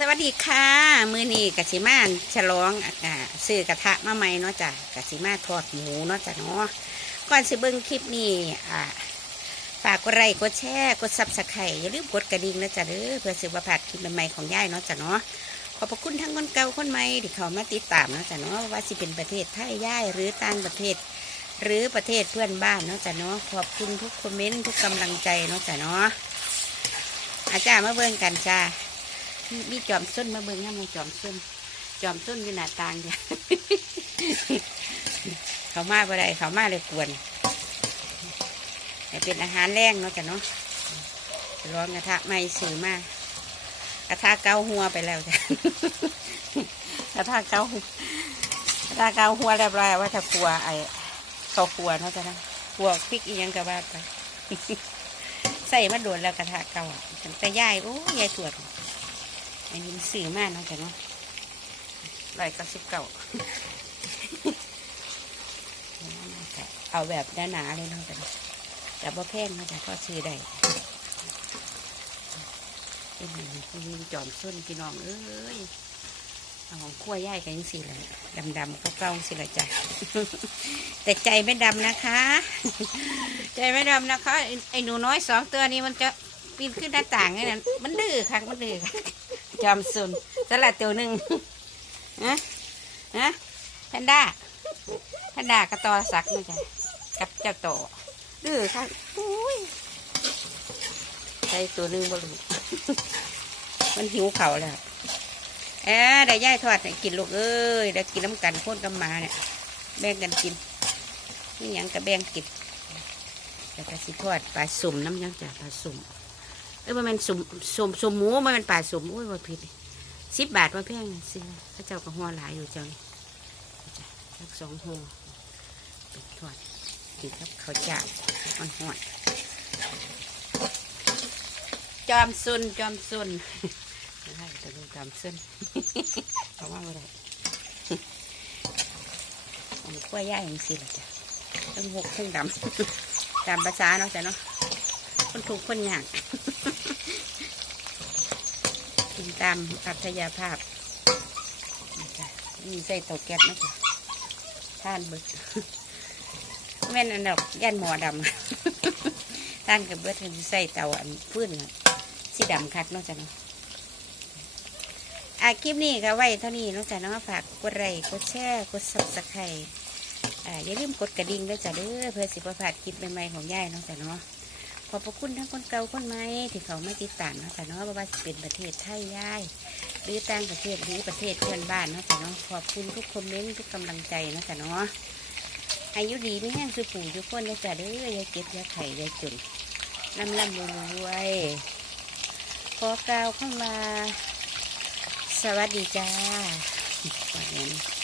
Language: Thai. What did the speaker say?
สวัสดีค่ะ มือนี้กะสิมาฉลองอ่าซื้อกระทะมาใหม่เนาะจ้ะกะสิมาทอดหมูเนาะจ้ะเนาะก่อนสิเบิ่งคลิปนี้อ่าฝากกดไลค์กดแชร์กดซับสไครต์อย่าลืมกดกระดิ่งนะจ๊ะเด้อเพื่อสิบประพาดคลิปใหม่ๆของย่ายเนาะจ้ะเนาะขอบพระคุณทั้งคนเก่าคนใหม่ที่เขามาติดตามเนาะจ้ะเนาะว่าสิเป็นประเทศไทยย่ายหรือต่างประเทศ หรือประเทศเพื่อนบ้านเนาะจ้ะเนาะขอบคุณทุกคอมเมนต์ทุกกำลังใจเนาะจ้ะเนาะอาจารย์มาเบิ่งกันจ้า มีมีจอมส้นมาเบิ่งน้ำมีจอมส้นจอมส้นอยู่หน้าต่างเดียวเขามาบ่ได้เขามาเลยกวนแต่เป็นอาหารแรงเนาะจ้ะเนาะร้อนกระทะไม่สื่อมากกระทะเกาหัวไปแล้วจ้ะกระทะเกากระทะเกาหัวเรียบร้อยว่าจะครัวไอ้ข้าวครัวเนาะจ้ะนะครัวพริกอีหยังกระบาดไปใส่มาโดนแล้วกระทะเก่าอะตั้งแต่ย่ายโอ้ยยายตรวจ อันนี้มันสื่อมากเนาะจ้ะเนาะร้อยเก้าสิบเก้าเอาแบบหนาๆเลยเนาะจ้ะเนาะแต่บ่แพงเนาะจ้ะก็ซื้อได้เป็นอย่างนี้คือจอมส้นพี่น้องเอ้ยเอาของขั้วย่ายกันยังสี่เลยดำๆเก่าๆสิละจ้ะแต่ใจไม่ดำนะคะ ใจไม่ดำนะคะไอ้ไอ้หนูน้อยสองตัวนี้มันจะปีนขึ้นหน้าต่างไงนั่นมันดื้อค่ะมันดื้อค่ะ จอมซุนสลัดตัวหนึ่งนะนะแพนด้าแพนด้ากระตอสักนะจ๊ะกับเจ้าโตดื้อค่ะอุ้ยใส่ตัวหนึ่งบลูมันหิวเข่าแล้วเออได้ย่ายทอดให้กินลูกเอ้ยได้กินน้ำกันโคนกับมาเนี่ยแบ่งกันกินนี่ยังกับแบ่งกินแต่กระสิทอดปลาสุ่มน้ำยังจ้ะปลาสุ่ม เอ้ยมันเป็นสุ่มสุ่มสุ่มหมูมันเป็นป่าสุ่มอุ้ยว่าผิดสิบบาทว่าแพงซื้อพระเจ้าก็หัวหลายอยู่เจ้านี่จ้ะสักสองหัวเป็ดทอดกินกับเขาจ้ามันหอดจอมซุนจอมซุนไม่ได้แต่ดูจอมซุนเขาะว่าอะไรผมกล้วยย่ายอย่างสิละจ้ะต้องหกเครื่องดำตามภาษาเนาะจ้ะเนาะคนถูกคนยาก กินตามอัธยาภาพนี่ใส่เตาแก๊สนะจ๊ะท่านเบิดแม่นอันดอกย่านหมอดำท่านกับเบิดถึงใส่เตาอันพื้นน่ะสีดำคักเนาะจ้ะเนาะอาคลิปนี้ก็ไว้เท่านี้นาะจ้ะเนาะฝากกดไลค์กดแชร์กดซับสไครต์อ่าอย่าลืมกดกระดิ่งด้วยจ้ะเด้อเพื่อสิบประพาดคลิปใหม่ๆของย่ายนาะจ้ะเนาะ ขอบพระคุณทั้งคนเก่าคนใหม่ที่เขาไม่ติดตามเนาะแต่เนาะว่าจะเป็นประเทศไทยย่ายหรือต่างประเทศหรือประเทศเพื่อนบ้านเนาะแต่เนาะขอบคุณทุกคอมเมนต์ทุกกำลังใจเนาะแต่เนาะอายุดีไม่แห้งคือปู่ทุกคนเลยจ้ะเด้อย่าเก็บย่าไข่ย่าจุนลำลำรวยขอกล่าวเข้ามา สวัสดีจ้าก่อนนั้น